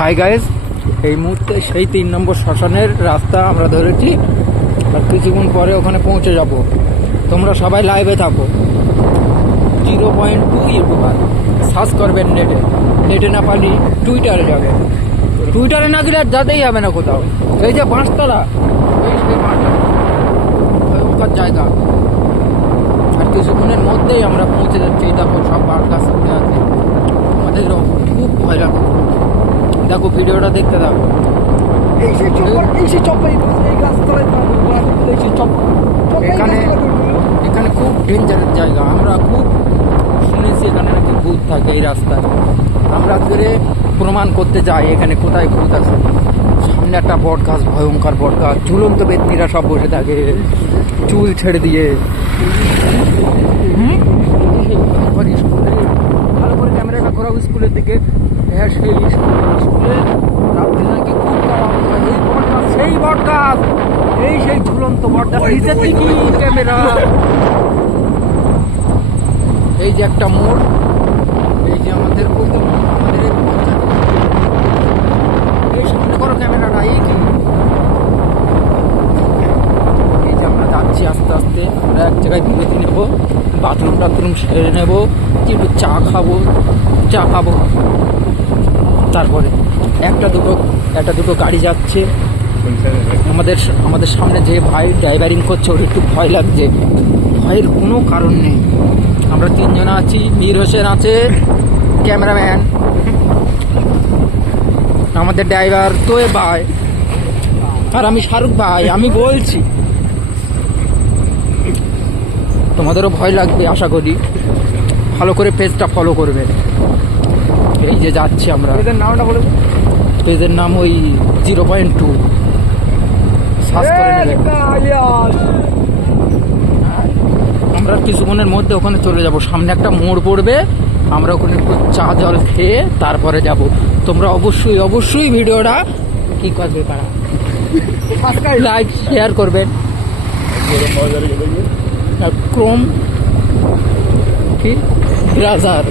Hi guys, এই মুহূর্তে সেই 3 নম্বর শ্মশানের রাস্তা আমরা ধরেছি। আর কিছুক্ষণ পরে ওখানে পৌঁছে যাব। তোমরা সবাই লাইভে থাকো। 0.2 ইউটিউবার সার্চ করবেন নেটে না পারি টুইটারে যাবে। টুইটারে না গেলে আর যেতেই হবে না কোথাও। এই যে বাঁশতলা, এই সেই বাঁশতলা ভয়ঙ্কর জায়গা। আর কিছুক্ষণের মধ্যেই আমরা পৌঁছে যাচ্ছি। দেখো সব বাড় গাছ উঠে আছে, আমাদেরও খুব ভয় লাগে। দেখো ভিডিওটা দেখতে থাকো। এখানে খুব ডেঞ্জারের জায়গা। আমরা খুব শুনেছি এখানে নাকি ভূত থাকে এই রাস্তায়। আমরা ধরে প্রমাণ করতে যাই এখানে কোথায় ভূত আছে। সামনে একটা বট গাছ, ভয়ঙ্কর বট গাছ, ঝুলন্ত ব্যক্তিরা সব বসে থাকে চুল ছেড়ে দিয়ে। স্কুলে ভালো করে ক্যামেরাটা ঘোরাও স্কুলের দিকে। হ্যাঁ, সেই স্কুলে রাত্রে নাকি খুব এই বট গাছ, সেই বট গাছ, এই সেই ঝুলন্ত বট গাছ। নিচের দিকে ক্যামেরা। এই যে একটা মোড়, এই যে আমাদের এই সামনে করো ক্যামেরাটা। এই যে আমরা যাচ্ছি আস্তে আস্তে। আমরা এক জায়গায় বিরতি নেবো, বাথরুম সেরে নেবো, একটু চা খাবো। তারপরে একটা দুটো গাড়ি যাচ্ছে। আমাদের সামনে যে ভাই ড্রাইভারিং করছে ওর একটু ভয় লাগছে। ভয়ের কোনো কারণ নেই। আমরা 3 জন আছি। মীর হোসেন আছে, ক্যামেরাম্যান, আমাদের ড্রাইভার তোয়ে ভাই, আর আমি শাহরুখ ভাই। আমি বলছি তোমাদেরও ভয় লাগবে আশা করি। ভালো করে পেজটা ফলো করবে। এই যে যাচ্ছি আমরা। পেজের নামটা বলে, পেজের নাম ওই 0.2 সার্চ করে নেবেন। আমরা কিছুক্ষণের মধ্যে ওখানে চলে যাব। সামনে একটা মোড় পড়বে, আমরা ওখানে একটু চা জল খেয়ে তারপরে যাব। তোমরা অবশ্যই ভিডিওটা কি করবে, পারা লাইক শেয়ার করবেন। ক্রোম কি ব্রাউজার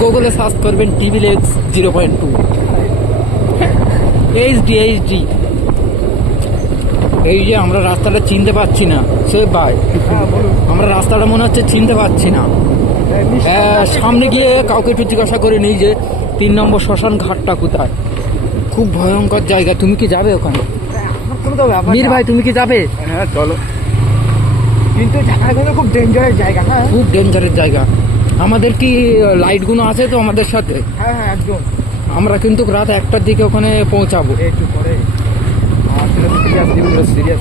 গুগলে সার্চ করবেন টিভিলেক্স 0.2 HD। এই যে আমরা রাস্তাটা চিনতে পারছি না। সে ভাই, আমরা রাস্তাটা মনে হচ্ছে চিনতে পারছি না। সামনে গিয়ে কাউকে একটু জিজ্ঞাসা করে নিই যে 3 নম্বর শ্মশান ঘাটটা কোথায়। খুব ভয়ঙ্কর জায়গা। তুমি কি যাবে ওখানে? মীর ভাই, তুমি কি যাবে? হ্যাঁ চলো, কিন্তু জায়গাগুলো খুব ডেঞ্জারের জায়গা। হ্যাঁ, খুব ডেঞ্জারের জায়গা। আমাদের কি লাইটগুলো আছে তো আমাদের সাথে? হ্যাঁ একদম। আমরা কিন্তু রাত 1টার দিকে ওখানে পৌঁছাবো। একটু পরে সিরিয়াস